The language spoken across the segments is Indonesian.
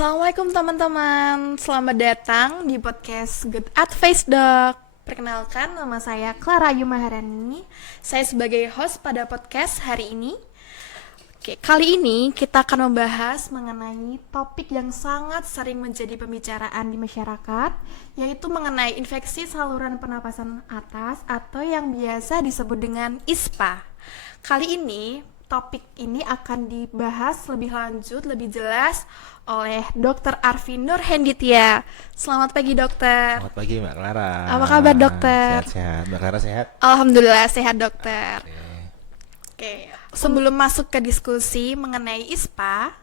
Assalamualaikum teman-teman, selamat datang di podcast Good Advice Doc. Perkenalkan, nama saya Clara Ayu Maharani. Saya sebagai host pada podcast hari ini. Oke, kali ini kita akan membahas mengenai topik yang sangat sering menjadi pembicaraan di masyarakat, yaitu mengenai infeksi saluran pernapasan atas atau yang biasa disebut dengan ISPA. Kali ini topik ini akan dibahas lebih lanjut, lebih jelas oleh Dr. Arvin Nurhenditya. Selamat pagi, dokter. Selamat pagi Mbak Clara. Apa kabar, dokter? Sehat-sehat. Mbak Clara sehat? Alhamdulillah sehat, dokter. Oke. Oke, sebelum masuk ke diskusi mengenai ISPA,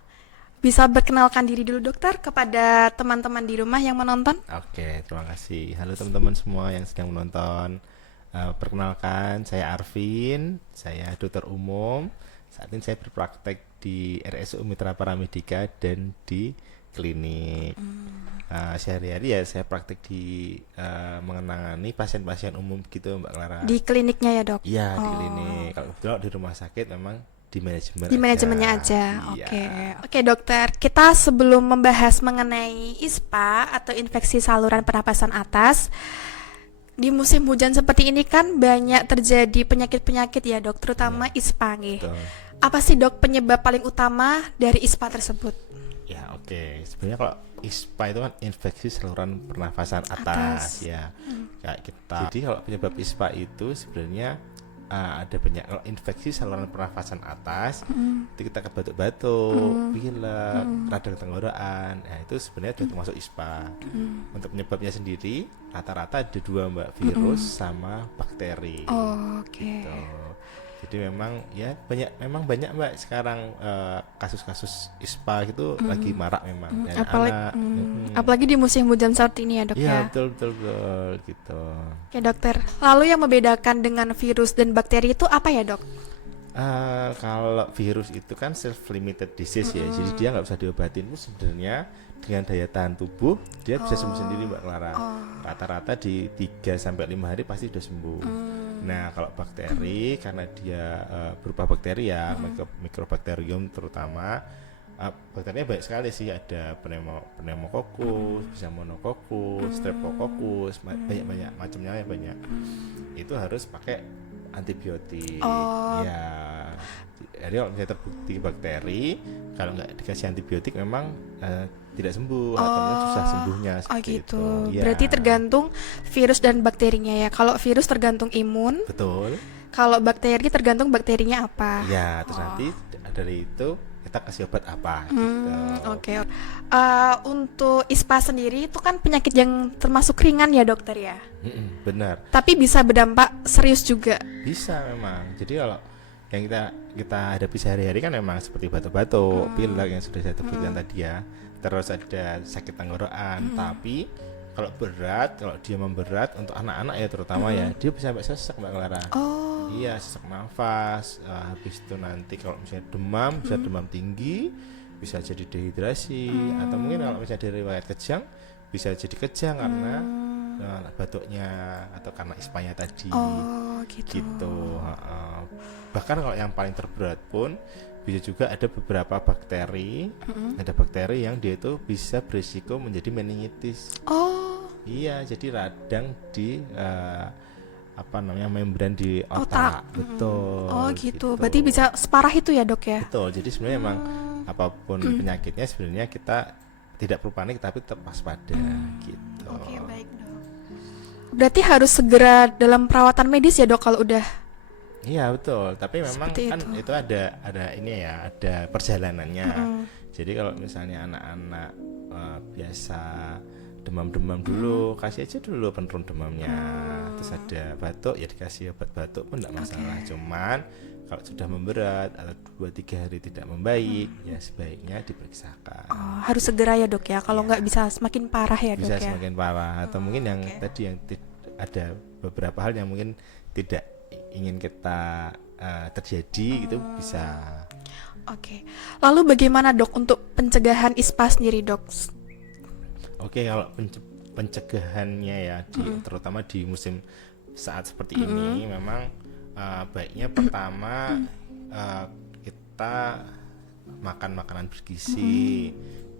bisa berkenalkan diri dulu, dokter, kepada teman-teman di rumah yang menonton. Oke, terima kasih. Halo teman-teman semua yang sedang menonton. Perkenalkan, saya Arvin, saya dokter umum. Saat ini saya berpraktek di RSU Mitra Paramedika dan di klinik. Sehari-hari ya saya praktek di mengenangani pasien-pasien umum gitu Mbak Clara. Di kliniknya ya, dok? Iya, di klinik. Kalau di rumah sakit memang di manajemen Di manajemennya aja. Iya. Oke, dokter. Kita sebelum membahas mengenai ISPA atau infeksi saluran pernapasan atas, di musim hujan seperti ini kan banyak terjadi penyakit-penyakit ya, dok, terutama ISPA nih. Betul. Apa sih, dok, penyebab paling utama dari ISPA tersebut? Ya, oke. Sebenarnya kalau ISPA itu kan infeksi saluran pernafasan atas. Ya. Kayak kita. Jadi kalau penyebab ISPA itu sebenarnya ada banyak. Kalau infeksi saluran pernafasan atas, itu kita ke batuk-batuk, pilek, radang tenggorokan. Nah, itu sebenarnya sudah termasuk ISPA. Untuk penyebabnya sendiri rata-rata ada dua, Mbak, virus sama bakteri. Oke. Gitu. Jadi memang banyak Mbak sekarang kasus-kasus ISPA itu lagi marak memang dan Apalagi di musim hujan seperti ini ya, dok, Iya, ya. betul gitu. Oke, dokter. Lalu yang membedakan dengan virus dan bakteri itu apa ya, dok? Kalau virus itu kan self-limited disease ya, jadi dia nggak bisa diobatin. Itu sebenarnya dengan daya tahan tubuh dia bisa sembuh sendiri, Mbak Clara. Rata-rata di 3-5 hari pasti sudah sembuh. Nah, kalau bakteri karena dia berupa bakteri ya, mikrobakterium terutama, bakterinya banyak sekali sih. Ada pneumococcus, bisa monococcus, streptococcus, banyak macamnya ya, banyak. Itu harus pakai antibiotik. Ya, jadi kalau misalnya terbukti bakteri, kalau nggak dikasih antibiotik memang tidak sembuh atau susah sembuhnya seperti gitu. itu. Ya. Berarti tergantung virus dan bakterinya ya. Kalau virus tergantung imun. Betul. Kalau bakteri tergantung bakterinya apa. Ya, terus nanti dari itu kita kasih obat apa gitu. Oke. Untuk ISPA sendiri itu kan penyakit yang termasuk ringan ya, dokter ya. Benar. Tapi bisa berdampak serius juga. Bisa memang. Jadi kalau yang kita hadapi sehari-hari kan memang seperti batuk-batuk, pilek yang sudah saya sebutkan tadi ya. Terus ada sakit tenggorokan, tapi kalau dia memberat untuk anak-anak ya terutama ya, dia bisa sampai sesak, Mbak Clara. Iya, sesak nafas. Habis itu nanti kalau misalnya demam, bisa demam tinggi, bisa jadi dehidrasi, atau mungkin kalau misalnya dari riwayat kejang, bisa jadi kejang karena batuknya atau karena ISPA-nya tadi. Gitu. Bahkan kalau yang paling terberat pun bisa juga ada beberapa bakteri. Ada bakteri yang dia itu bisa berisiko menjadi meningitis. Iya, jadi radang di membran di otak. Betul. Gitu. Berarti bisa separah itu ya, dok ya? Betul. Jadi sebenarnya emang apapun penyakitnya sebenarnya kita tidak perlu panik tapi tetap waspada gitu. Oke, baik, dok. Berarti harus segera dalam perawatan medis ya, dok, kalau udah. Iya, betul. Tapi memang Seperti kan itu ada ini ya, ada perjalanannya. Jadi kalau misalnya anak-anak biasa demam-demam dulu, kasih aja dulu penurun demamnya. Terus ada batuk ya dikasih obat batuk pun tidak masalah. Cuman kalau sudah memberat atau 2-3 hari tidak membaik, ya sebaiknya diperiksakan. Harus segera ya, dok ya. Kalau nggak bisa semakin parah ya, dok ya. Bisa semakin parah atau mungkin yang tadi yang ada beberapa hal yang mungkin tidak ingin kita terjadi gitu bisa. Oke. Lalu bagaimana, dok, untuk pencegahan ISPA sendiri, dok? Oke, kalau pencegahannya ya terutama di musim saat seperti ini memang baiknya pertama kita makan makanan bergizi,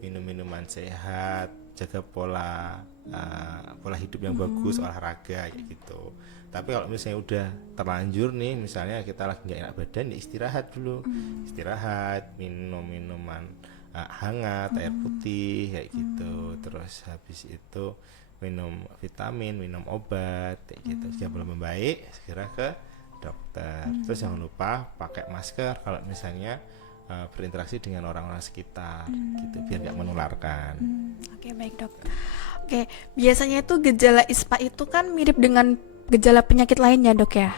minum minuman sehat, jaga pola hidup yang bagus, olahraga kayak gitu. Tapi kalau misalnya udah terlanjur nih, misalnya kita lagi nggak enak badan, ya istirahat dulu, istirahat, minum minuman hangat, air putih kayak gitu. Terus habis itu minum vitamin, minum obat kayak gitu. Jika belum membaik, segera ke dokter. Terus jangan lupa pakai masker kalau misalnya berinteraksi dengan orang-orang sekitar gitu, biar nggak menularkan. Oke, baik dok. Oke, biasanya itu gejala ISPA itu kan mirip dengan gejala penyakit lainnya dok ya.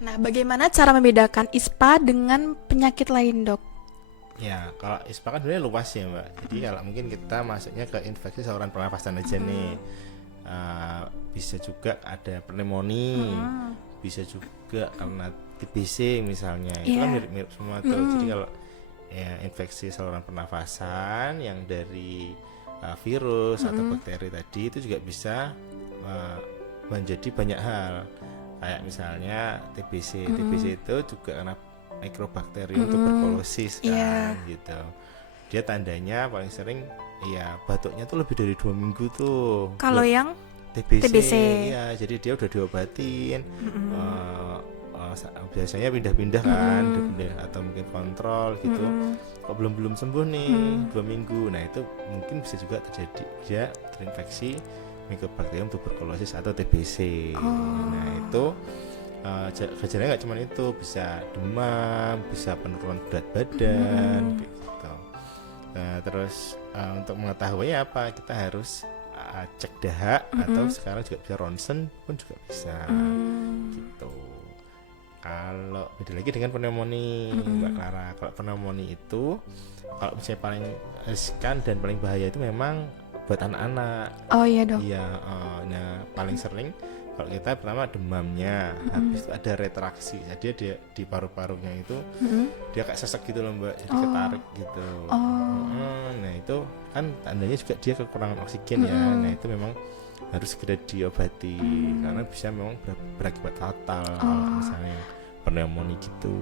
Nah, bagaimana cara membedakan ISPA dengan penyakit lain dok? Ya, kalau ISPA kan sebenarnya luas ya mbak. Jadi kalau mungkin kita masuknya ke infeksi saluran pernafasan aja nih. Bisa juga ada pneumonia, bisa juga karena TBC misalnya. Itu kan mirip-mirip semua tuh. Jadi kalau ya, infeksi saluran pernafasan yang dari virus atau bakteri tadi itu juga bisa menjadi banyak hal. Kayak misalnya TBC. TBC itu juga karena Microbacterium tuberculosis kan gitu. Dia tandanya paling sering ya batuknya tuh lebih dari 2 minggu tuh. Kalau yang TBC ya, jadi dia udah diobatin. Biasanya pindah-pindah kan, atau mungkin kontrol gitu. Kok belum sembuh nih 2 minggu. Nah itu mungkin bisa juga terjadi dia terinfeksi Mycobacterium tuberculosis atau TBC. Nah itu gejalanya nggak cuma itu, bisa demam, bisa penurunan berat badan kayak gitu. Nah, terus untuk mengetahuinya apa, kita harus cek dahak atau sekarang juga bisa ronsen pun juga bisa gitu. Kalau beda lagi dengan pneumonia Mbak Clara. Kalau pneumonia itu kalau misalnya paling riskan dan paling bahaya itu memang buat anak-anak. Oh iya dok. Iya, nah paling sering kalau kita pertama demamnya, habis itu ada retraksi, jadi dia di paru-parunya itu dia kayak sesek gitu loh mbak, jadi ketarik gitu. Nah itu kan tandanya juga dia kekurangan oksigen ya. Nah itu memang harus segera diobati karena bisa memang berakibat fatal kalau misalnya pneumonia gitu.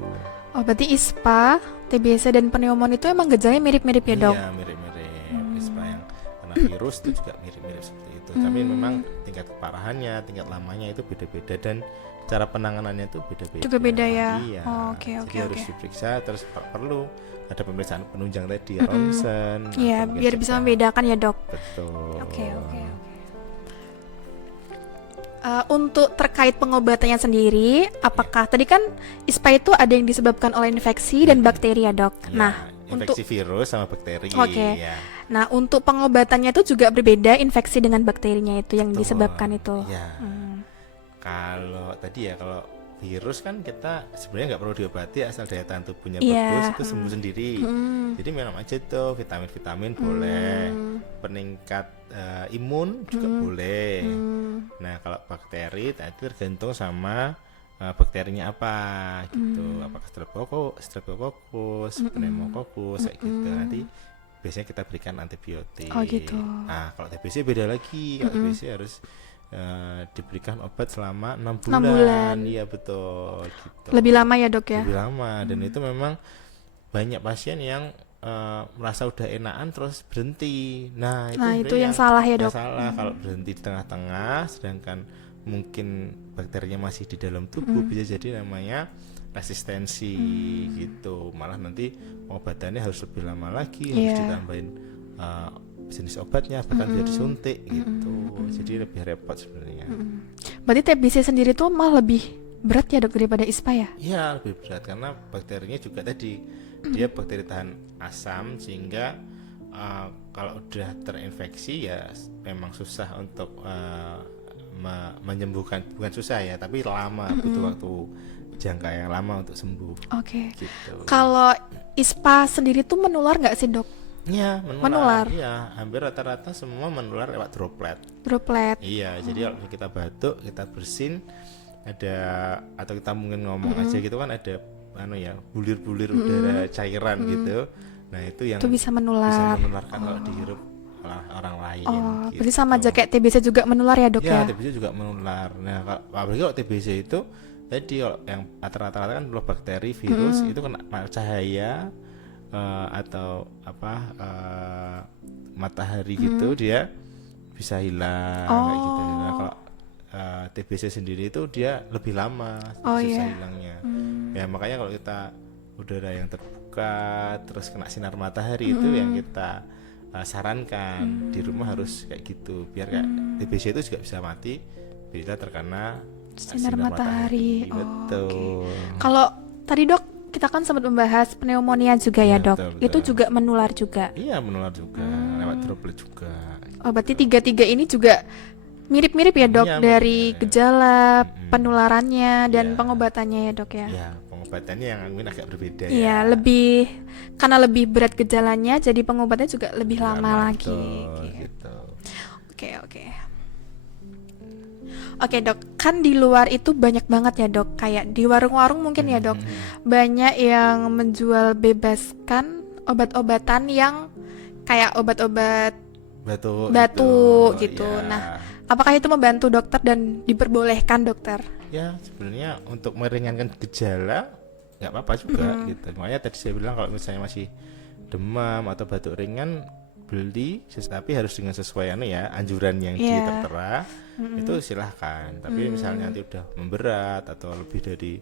Oh berarti ISPA, TBC dan pneumonia itu emang gejalanya mirip-mirip ya dok? Iya mirip-mirip. ISPA yang karena virus itu juga mirip-mirip seperti itu. Tapi memang tingkat keparahannya, tingkat lamanya itu beda-beda dan cara penanganannya itu beda-beda. Juga beda ya. Iya. Oke. Jadi harus diperiksa, terus perlu ada pemeriksaan penunjang tadi, ronsen. Iya, biar bisa membedakan ya dok. Betul. Oke. Untuk terkait pengobatannya sendiri, apakah tadi kan ISPA itu ada yang disebabkan oleh infeksi dan bakteri ya dok? Ya, Nah, infeksi virus sama bakteri. Oke. Ya. Nah, untuk pengobatannya itu juga berbeda infeksi dengan bakterinya itu yang Betul. disebabkan itu. Ya. Kalau tadi ya kalau virus kan kita sebenarnya nggak perlu diobati asal daya tahan tubuhnya bagus itu sembuh sendiri. Jadi minum aja tuh vitamin boleh, peningkat imun juga boleh. Nah kalau bakteri tadi tergantung sama bakterinya apa gitu, apakah streptococcus, pneumococcus kayak gitu. Nanti biasanya kita berikan antibiotik. Oh gitu. Nah kalau TBC beda lagi, kalau TBC harus diberikan obat selama 6 bulan. 6 bulan. Iya betul gitu. Lebih lama ya dok ya? Lebih lama dan itu memang banyak pasien yang merasa udah enakan terus berhenti. Nah itu yang salah ya dok? Salah kalau berhenti di tengah-tengah sedangkan mungkin bakterinya masih di dalam tubuh bisa jadi namanya resistensi gitu. Malah nanti obatannya harus lebih lama lagi, harus ditambahin jenis obatnya, bahkan bisa disuntik gitu. Jadi lebih repot sebenarnya. Berarti TBC sendiri tuh malah lebih berat ya dok daripada ISPA ya? Iya lebih berat karena bakterinya juga tadi dia bakteri tahan asam sehingga kalau udah terinfeksi ya memang susah untuk menyembuhkan, bukan susah ya tapi lama, butuh waktu jangka yang lama untuk sembuh. Oke. Gitu. Kalau ISPA sendiri tuh menular nggak sih dok? Iya menular. Iya hampir rata-rata semua menular lewat droplet. Iya jadi kalau kita batuk kita bersin ada atau kita mungkin ngomong aja gitu kan ada bulir-bulir udara cairan gitu. Nah itu yang itu bisa menularkan kalau dihirup orang lain. Gitu. Berarti sama aja kayak TBC juga menular ya dok ya? Iya TBC juga menular. Nah apalagi kalau TBC itu tadi kalau yang rata-rata kan bakteri virus itu kena cahaya atau matahari gitu dia bisa hilang kayak gitu. Nah, kalau TBC sendiri itu dia lebih lama susah hilangnya. Ya makanya kalau kita udara yang terbuka terus kena sinar matahari itu yang kita sarankan di rumah harus kayak gitu biar kayak TBC itu juga bisa mati bila terkena sinar matahari. Betul. Kalau tadi dok kita kan sempat membahas pneumonia juga ya dok. Betul. Itu juga menular juga. Iya menular juga lewat droplet juga. Berarti tiga ini juga mirip-mirip ya dok, Iya, dari mirip. gejala penularannya dan Iya. pengobatannya ya dok ya. Ya pengobatannya yang mungkin agak berbeda Iya, lebih karena lebih berat gejalanya, jadi pengobatannya juga lebih lama lagi. Betul, gitu. Oke. Oke dok, kan di luar itu banyak banget ya dok, kayak di warung-warung mungkin ya dok, banyak yang menjual bebaskan obat-obatan yang kayak obat-obat batu gitu. Ya. Nah, apakah itu membantu dokter dan diperbolehkan dokter? Ya sebenarnya untuk meringankan gejala nggak apa-apa juga gitu. Makanya tadi saya bilang kalau misalnya masih demam atau batuk ringan beli, tapi harus dengan sesuai anjuran yang tertera itu silahkan. Tapi misalnya nanti udah memberat atau lebih dari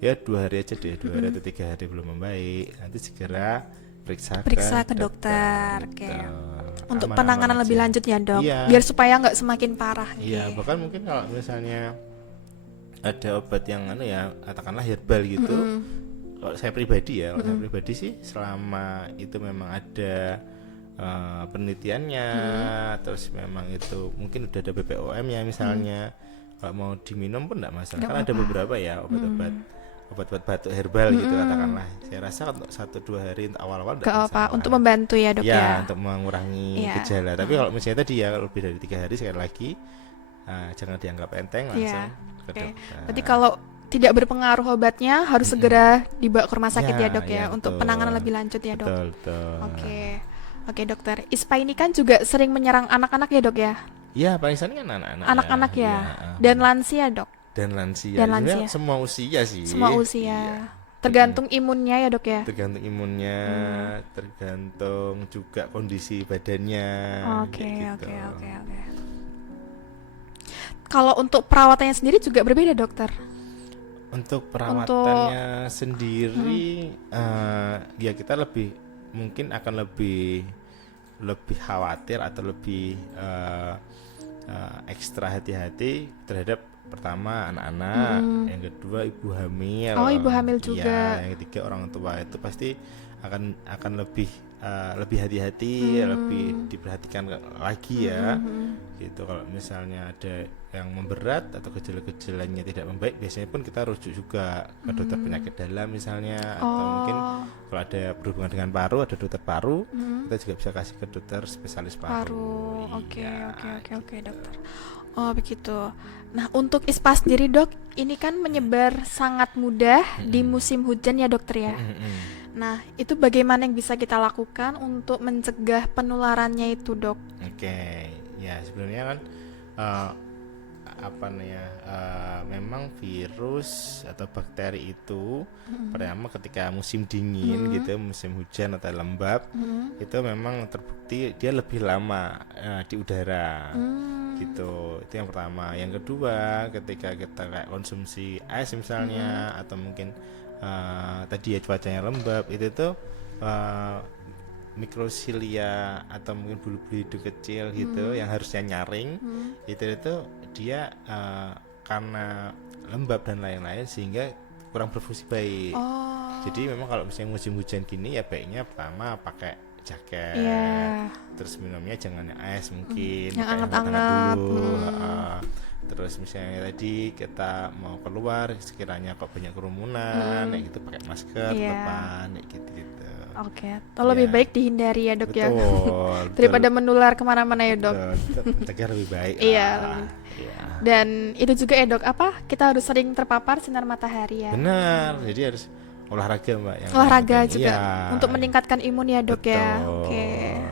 2 hari aja deh, 2 hari atau 3 hari belum membaik, nanti segera periksa ke dokter. Gitu. Oke. Untuk penanganan lebih lanjut ya dok, biar supaya nggak semakin parah. Iya, bahkan mungkin kalau misalnya ada obat yang katakanlah herbal gitu. Kalau saya pribadi saya pribadi sih selama itu memang ada penelitiannya, terus memang itu mungkin udah ada BPOM-nya misalnya, kalau mau diminum pun enggak masalah. Kan ada beberapa ya obat-obat batuk herbal gitu katakanlah. Saya rasa untuk 1-2 hari untuk awal-awal enggak masalah. Untuk membantu ya dok ya. Untuk mengurangi gejala. Tapi kalau misalnya tadi kalau lebih dari 3 hari sekali lagi jangan dianggap enteng, langsung ke dokter. Berarti kalau tidak berpengaruh obatnya harus segera dibawa ke rumah sakit ya dok ya, untuk penanganan lebih lanjut ya dok. Betul. Oke dokter, ISPA ini kan juga sering menyerang anak-anak ya dok ya? Iya, paling sering kan anak-anak. Anak-anak ya. Dan lansia dok? Dan lansia. Semua usia sih. Semua usia. Iya. Tergantung imunnya ya dok ya? Tergantung imunnya, tergantung juga kondisi badannya. Oke. Kalau untuk perawatannya sendiri juga berbeda dokter? Untuk perawatannya sendiri, ya kita mungkin akan lebih khawatir atau lebih ekstra hati-hati terhadap pertama anak-anak, yang kedua ibu hamil. Ibu hamil juga. Yang ketiga orang tua itu pasti akan lebih hati-hati, lebih diperhatikan lagi ya. Gitu. Kalau misalnya ada yang memberat atau gejala-gejalanya tidak membaik, biasanya pun kita rujuk juga ke dokter penyakit dalam misalnya, atau mungkin kalau ada berhubungan dengan paru, ada dokter paru, kita juga bisa kasih ke dokter spesialis paru. Oke dokter. Oh begitu. Nah untuk ISPA sendiri dok, ini kan menyebar sangat mudah di musim hujan ya dokter ya. Nah itu bagaimana yang bisa kita lakukan untuk mencegah penularannya itu dok? Oke, ya sebenarnya kan memang virus atau bakteri itu pertama ketika musim dingin gitu, musim hujan atau lembab, itu memang terbukti dia lebih lama di udara gitu. Itu yang pertama. Yang kedua, ketika kita kayak konsumsi es misalnya, atau mungkin tadi ya cuacanya lembab, itu tuh mikrosilia atau mungkin bulu-bulu hidung kecil gitu yang harusnya nyaring, itu dia karena lembab dan lain-lain sehingga kurang berfungsi baik. Jadi memang kalau misalnya musim hujan gini ya baiknya pertama pakai jaket, terus minumnya jangan es mungkin, yang hangat-hangat dulu. Terus misalnya tadi kita mau keluar sekiranya kok banyak kerumunan, gitu pakai masker depan, gitu. Oke, lebih baik dihindari ya dok. Betul, ya. Daripada menular kemana-mana ya dok. Mencegah lebih baik. Iya. Dan itu juga ya dok, kita harus sering terpapar sinar matahari ya. Benar, jadi harus olahraga mbak. Olahraga juga untuk meningkatkan imun ya dok. Betul. Ya.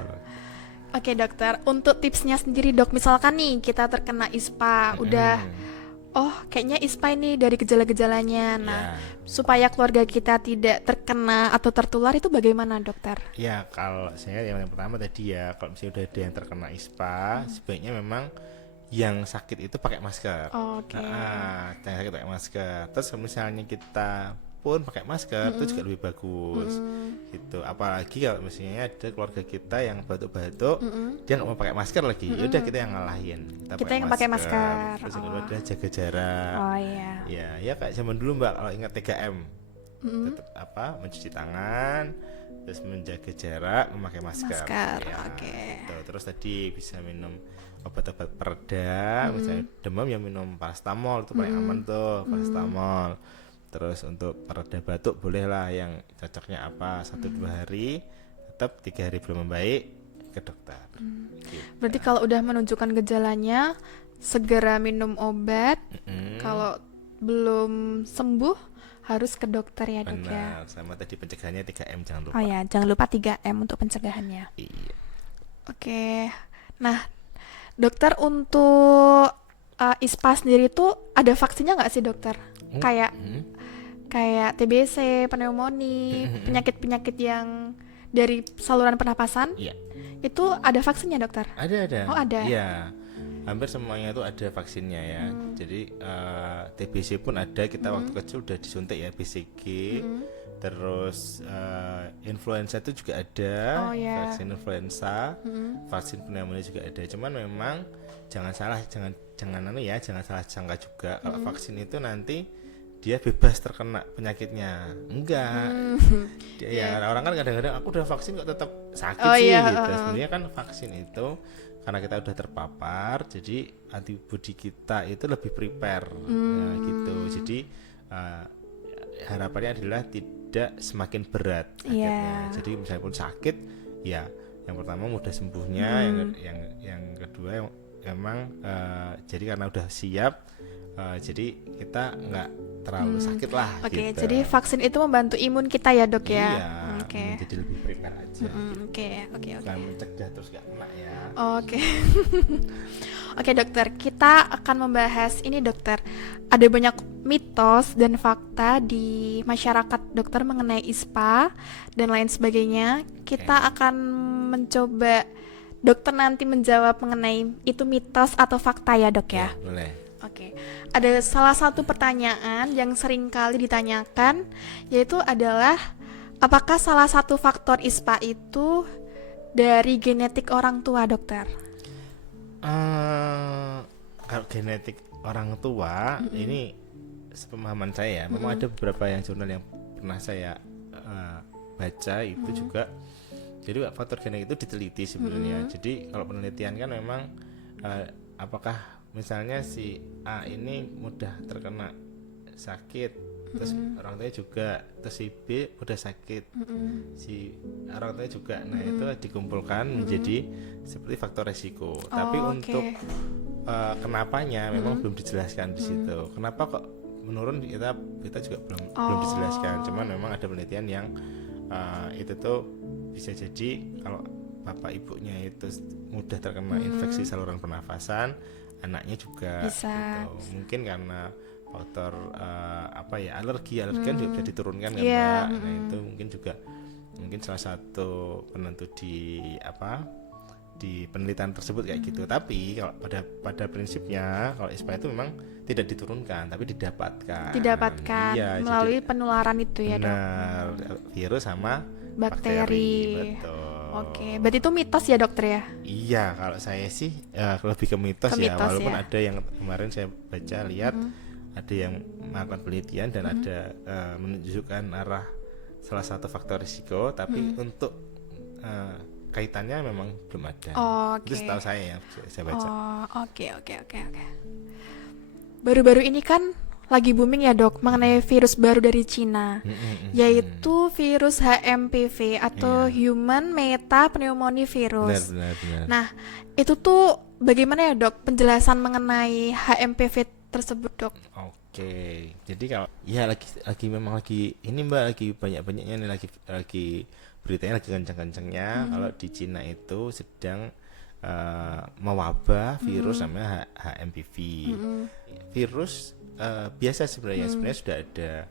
Oke dokter, untuk tipsnya sendiri dok, misalkan nih kita terkena ISPA, udah oh kayaknya ISPA ini dari gejala-gejalanya. Nah, Ya, supaya keluarga kita tidak terkena atau tertular itu bagaimana dokter? ya kalau saya yang pertama tadi ya, kalau misalnya udah ada yang terkena ISPA, sebaiknya memang yang sakit itu pakai masker. Oke. Yang sakit pakai masker. Terus kalau misalnya kita pun pakai masker itu juga lebih bagus. Gitu. Apalagi kalau misalnya ada keluarga kita yang batuk-batuk, dia nggak mau pakai masker lagi. Ya udah kita yang ngalahin. Kita yang pakai masker. Terus yang kedua Oh. adalah jaga jarak. Oh iya. Ya kayak zaman dulu Mbak, kalau ingat 3M. Tetap mencuci tangan, terus menjaga jarak, memakai masker. Masker, Ya, oke. gitu. Terus tadi bisa minum obat-obat pereda, misalnya demam ya minum paracetamol, itu paling aman tuh, paracetamol. Terus untuk pereda batuk bolehlah yang cocoknya apa, 1-2 hari, tetap 3 hari belum membaik, ke dokter. Gitu. Berarti kalau udah menunjukkan gejalanya, segera minum obat. Kalau belum sembuh, harus ke dokter ya dok ya. Benar, sama tadi pencegahannya 3M jangan lupa. Oh ya, jangan lupa 3M untuk pencegahannya. Iya. Oke. Nah, dokter untuk ISPA sendiri tuh ada vaksinnya nggak sih dokter? Kayak TBC, pneumonia, penyakit-penyakit yang dari saluran pernapasan, Iya. itu ada vaksinnya dokter? Ada. Oh, ada. Iya. Hampir semuanya itu ada vaksinnya ya. Jadi TBC pun ada, kita waktu kecil udah disuntik ya BCG. Terus influenza itu juga ada, Oh, ya. vaksin influenza, vaksin pneumonia juga ada. Cuman memang jangan salah sangka juga kalau vaksin itu nanti dia bebas terkena penyakitnya. Enggak. Ya orang kan kadang-kadang aku udah vaksin kok tetap sakit Oh, sih iya, gitu. Sebenarnya kan vaksin itu karena kita udah terpapar, jadi antibodi kita itu lebih prepare, ya, gitu. Jadi harapannya adalah tidak semakin berat akhirnya. Jadi misalnya pun sakit, ya yang pertama mudah sembuhnya, yang kedua emang jadi karena udah siap, jadi kita nggak terlalu sakit lah. Oke, gitu. jadi vaksin itu membantu imun kita ya dok ya? Iya, Oke. jadi lebih prepare aja. Oke. Bukan mencegah terus nggak kena ya. Oke. Oke dokter, kita akan membahas ini dokter. Ada banyak mitos dan fakta di masyarakat dokter mengenai ISPA dan lain sebagainya. Kita akan mencoba dokter nanti menjawab mengenai itu mitos atau fakta ya dok ya. Boleh. Oke, ada salah satu pertanyaan yang sering kali ditanyakan, yaitu adalah apakah salah satu faktor ISPA itu dari genetik orang tua dokter? Kalau genetik orang tua, ini sepemahaman saya, memang ada beberapa yang jurnal yang pernah saya baca itu juga. Jadi faktor genetik itu diteliti sebenarnya. Jadi kalau penelitian kan memang apakah misalnya si A ini mudah terkena sakit, terus orang tuanya juga, terus si B mudah sakit, si orang tuanya juga. Nah itu dikumpulkan menjadi seperti faktor resiko. Tapi untuk kenapanya memang belum dijelaskan di situ. Kenapa kok menurun kita juga belum dijelaskan. Cuman memang ada penelitian yang itu tuh bisa jadi kalau bapak ibunya itu mudah terkena infeksi saluran pernafasan, anaknya juga Bisa. gitu. Mungkin karena faktor alergi kan juga bisa diturunkan kan Iya, Mbak. Nah itu mungkin salah satu penentu di penelitian tersebut kayak gitu. Tapi kalau pada prinsipnya kalau ISPA itu memang tidak diturunkan tapi didapatkan. Iya, melalui jadi, penularan itu ya dok. benar, virus sama Bakteri. betul. Oke, berarti itu mitos ya dokter ya? Iya, kalau saya sih lebih ke mitos, ya. Walaupun ada yang kemarin saya baca lihat ada yang melakukan penelitian dan ada menunjukkan arah salah satu faktor risiko, tapi untuk kaitannya memang belum ada. Itu setahu saya yang saya baca. Oke. Baru-baru ini kan lagi booming ya dok mengenai virus baru dari Cina, yaitu virus HMPV atau Human Metapneumonia Virus. Benar. Nah, itu tuh bagaimana ya dok penjelasan mengenai HMPV tersebut dok? Oke, jadi kalau ya lagi memang lagi ini Mbak, lagi banyak-banyaknya nih, lagi beritanya lagi kencang-kencangnya kalau di Cina itu sedang mewabah virus namanya HMPV. Virus biasa sebenarnya sudah ada.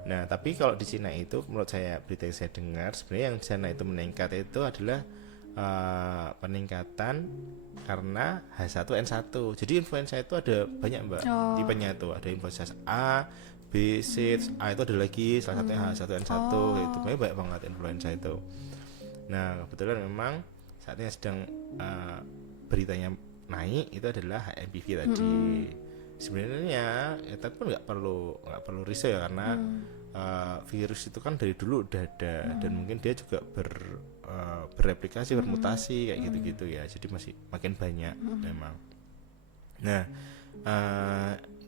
Nah, tapi kalau di Cina itu menurut saya, berita yang saya dengar, sebenarnya yang di sana itu meningkat itu adalah peningkatan karena H1N1. Jadi influenza itu ada banyak, Mbak. Tipenya itu ada influenza A, B, C, A itu ada lagi, salah satunya H1N1 itu banyak banget influenza itu. Nah, kebetulan memang saat ini sedang beritanya naik itu adalah HMPV tadi. Sebenarnya tapi pun nggak perlu risau ya, karena virus itu kan dari dulu udah ada, dan mungkin dia juga bereplikasi, bermutasi kayak gitu-gitu ya, jadi masih makin banyak memang. Nah,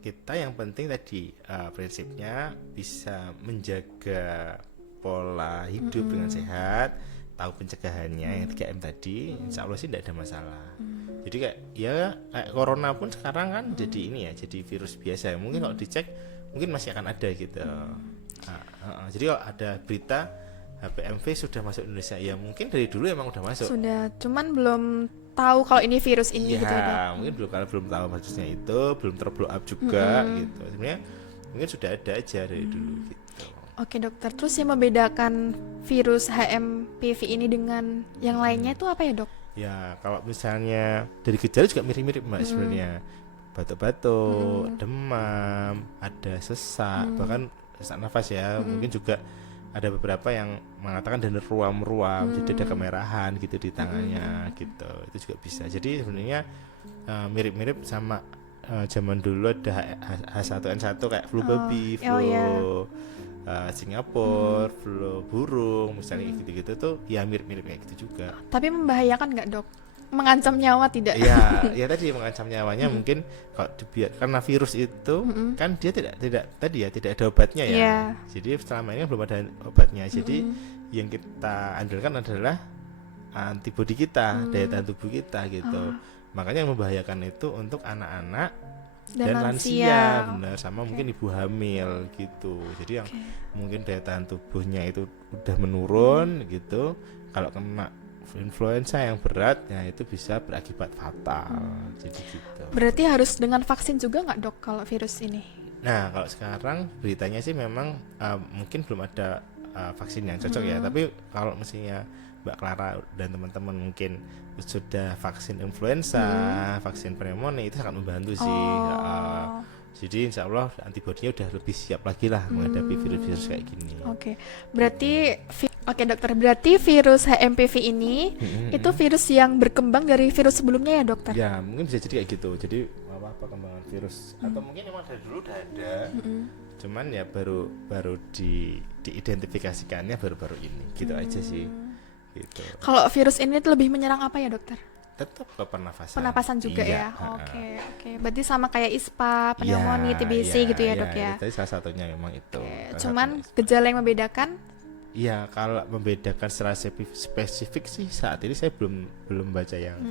kita yang penting tadi prinsipnya bisa menjaga pola hidup dengan sehat, tahu pencegahannya yang 3M tadi, insya Allah sih tidak ada masalah. Jadi kayak corona pun sekarang kan jadi ini ya, jadi virus biasa. Mungkin kalau dicek mungkin masih akan ada gitu. Jadi kalau ada berita HPMV sudah masuk Indonesia, ya mungkin dari dulu emang udah masuk. Sudah, cuman belum tahu kalau ini virus ini gitu ya, Dok. Mungkin belum tahu maksudnya itu, belum terblow up juga gitu. Sebenarnya mungkin sudah ada aja dari dulu gitu. Oke, Dokter. Terus yang membedakan virus HMPV ini dengan yang lainnya itu apa ya, Dok? Ya, kalau misalnya dari gejala juga mirip-mirip, Mbak, sebenarnya. Batuk-batuk, demam, ada sesak, bahkan sesak nafas ya. Mungkin juga ada beberapa yang mengatakan dan ruam-ruam, jadi ada kemerahan gitu di tangannya gitu. Itu juga bisa. Jadi sebenarnya mirip-mirip sama zaman dulu ada H1N1 kayak flu babi, flu Singapura, flu burung, misalnya gitu-gitu tuh ya mirip-mirip kayak gitu juga. Tapi membahayakan nggak, Dok? Mengancam nyawa tidak? Ya tadi mengancam nyawanya mungkin kalau karena virus itu kan dia tidak ada obatnya ya. Jadi selama ini belum ada obatnya. Jadi yang kita andalkan adalah antibodi kita, daya tahan tubuh kita gitu. Makanya yang membahayakan itu untuk anak-anak dan lansia, benar, sama mungkin ibu hamil gitu. Jadi yang mungkin daya tahan tubuhnya itu udah menurun gitu, kalau kena influenza yang berat ya itu bisa berakibat fatal. Jadi gitu. Berarti harus dengan vaksin juga nggak, Dok, kalau virus ini? Nah, kalau sekarang beritanya sih memang mungkin belum ada vaksin yang cocok ya. Tapi kalau misalnya Mbak Clara dan teman-teman mungkin sudah vaksin influenza, vaksin pneumonia, itu sangat membantu sih. Jadi insya Allah antibodinya udah lebih siap lagi lah menghadapi virus-virus kayak gini. Oke, Dokter, berarti virus HMPV ini itu virus yang berkembang dari virus sebelumnya ya, Dokter? Ya, mungkin bisa jadi kayak gitu. Jadi perkembangan virus atau mungkin emang dari dulu udah ada. Cuman ya baru diidentifikasikannya baru-baru ini. Gitu aja sih. Gitu. Kalau virus ini lebih menyerang apa ya, Dokter? Tetap ke pernafasan. Penapasan juga ya. Oke. Berarti sama kayak ISPA, pneumonia, TBC gitu ya, Dok ya. Itu salah satunya memang itu. Cuman gejala yang membedakan? Iya, kalau membedakan secara spesifik sih saat ini saya belum baca yang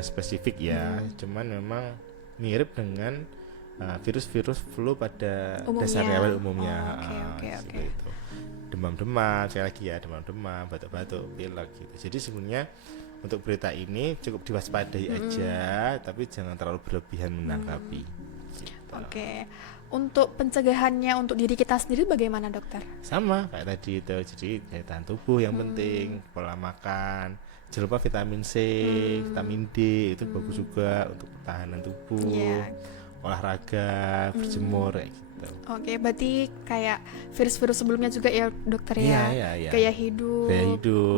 spesifik ya. Cuman memang mirip dengan virus-virus flu pada dasarnya pada umumnya. Oke. Demam-demam, sekali lagi ya, demam-demam, batuk-batuk, pilek gitu. Jadi sebenarnya untuk berita ini cukup diwaspadai aja, tapi jangan terlalu berlebihan menanggapi. Gitu. Oke. Untuk pencegahannya untuk diri kita sendiri bagaimana, Dokter? Sama kayak tadi itu, jadi daya tahan tubuh yang penting, pola makan, jangan lupa vitamin C, vitamin D itu bagus juga untuk pertahanan tubuh, olahraga, berjemur kayak gitu. Oke, berarti kayak virus-virus sebelumnya juga ya, Dokter ya. Iya. Gaya hidup.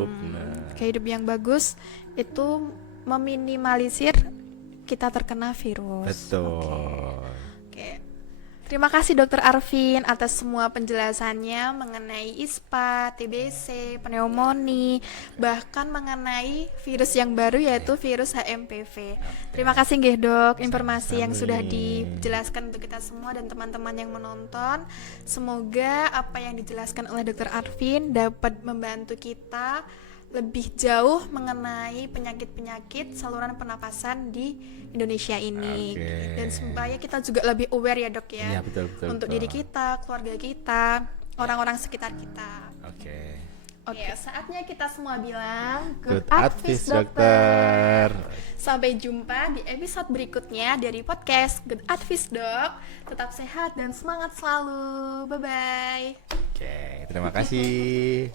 Benar. Gaya hidup yang bagus itu meminimalisir kita terkena virus. Betul. Oke. Terima kasih Dokter Arvin atas semua penjelasannya mengenai ISPA, TBC, pneumonia, bahkan mengenai virus yang baru yaitu virus HMPV. Terima kasih nggih, Dok, informasi yang sudah dijelaskan untuk kita semua dan teman-teman yang menonton. Semoga apa yang dijelaskan oleh Dokter Arvin dapat membantu kita lebih jauh mengenai penyakit-penyakit saluran pernapasan di Indonesia ini. Dan supaya kita juga lebih aware ya, Dok ya. Iya, betul. Untuk diri kita, keluarga kita, orang-orang sekitar kita. Oke, saatnya kita semua bilang Good advice dokter. Sampai jumpa di episode berikutnya dari podcast Good Advice Dok. Tetap sehat dan semangat selalu. Bye-bye. Oke, terima kasih.